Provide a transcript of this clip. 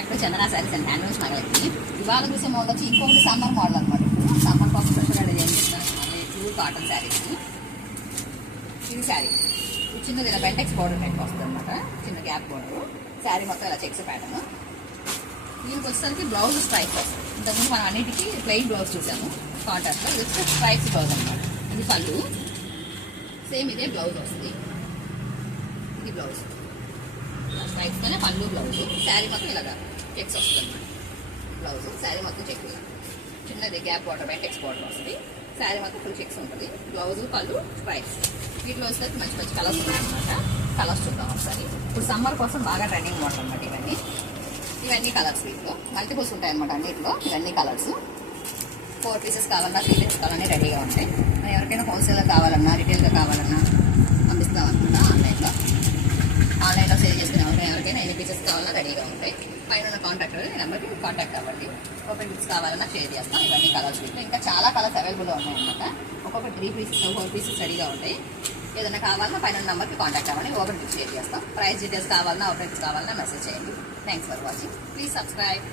Actual Chandana saris and handlooms నగలకి ఇవాళ చూసే మోడల్ వచ్చి ఇంకొకటి సమ్మర్ మోడల్ అనమాట. సమ్మర్ కోసం స్పెషల్ ఏం చేస్తున్నారు ప్యూర్ కాటన్ శారీస్. ఇది శారీ చిన్నది ఇలా బెంటెక్స్ బోర్డర్ టైప్ వస్తుంది అనమాట, చిన్న గ్యాప్ బోర్డర్. శారీ మొత్తం ఇలా చెక్స్ ప్యాటర్న్. దీనికి వచ్చేసరికి బ్లౌజ్ స్ట్రైప్స్ వస్తుంది. ఇంతకుముందు మనం అన్నిటికీ ప్లెయిన్ బ్లౌజ్ చూసాము కాటన్లో, ఇది వచ్చి స్ట్రైప్స్ బ్లౌజ్ అనమాట. ఇది పళ్ళు, సేమ్ ఇదే బ్లౌజ్ వస్తుంది. ఇది బ్లౌజ్ స్ట్రైప్స్తోనే పళ్ళు బ్లౌజ్. శారీ మొత్తం ఇలాగా చెక్స్ వస్తుంది అనమాట. బ్లౌజ్ శారీ మొత్తం చెక్ చిన్నది గ్యాప్ బార్డర్ బెంటెక్స్ బార్డర్ వస్తుంది. శారీ మొత్తం ఫుల్ చెక్స్ ఉంటుంది. బ్లౌజ్ పళ్ళు స్ట్రైప్స్. వీటిలో వచ్చేసరికి మంచి మంచి కలర్స్ ఉన్నాయి అనమాట. కలర్స్ చూద్దాం ఒకసారి. ఇప్పుడు సమ్మర్ కోసం బాగా ట్రెండింగ్ మోడల్ అనమాట ఇవన్నీ కలర్స్. వీటిలో మల్టిపుల్స్ ఉంటాయి అనమాట అన్నింటిలో. ఇవన్నీ కలర్స్ 4 పీసెస్ కావాలన్నా 3 పీసెస్ కావాలన్నా రెడీగా ఉంటాయి. మనం ఎవరికైనా హోల్సేల్గా కావాలన్నా రిటైల్గా కావాలన్నా పంపిస్తాం అనమాట. ఆన్లైన్లో సేల్ చేసుకునే ఎవరికైనా ఎన్ని పీసెస్ కావాలన్నా రెడీగా ఉంటాయి. పైన కాంటాక్ట్ నెంబర్కి కాంటాక్ట్ అవ్వండి. ఓపెన్ పిక్స్ కావాలన్నా షేర్ చేస్తాం. ఇవన్నీ కలర్స్ వీటిలో ఇంకా చాలా కలర్స్ అవైలబుల్గా ఉన్నాయి అనమాట. ఒక్కొక్క 3 పీసెస్ 4 పీసెస్ రెడీగా ఉంటాయి. ఏదైనా కావాలన్నా పైన నెంబర్కి కాంటాక్ట్ అవ్వండి. ఓపెన్ పిక్స్ షేర్ చేస్తాం. ప్రైస్ డీటెయిల్స్ కావాలన్నా ఓపెన్ పిక్స్ కావాలన్నా మెసేజ్ చేయండి. Thanks for watching. Please subscribe.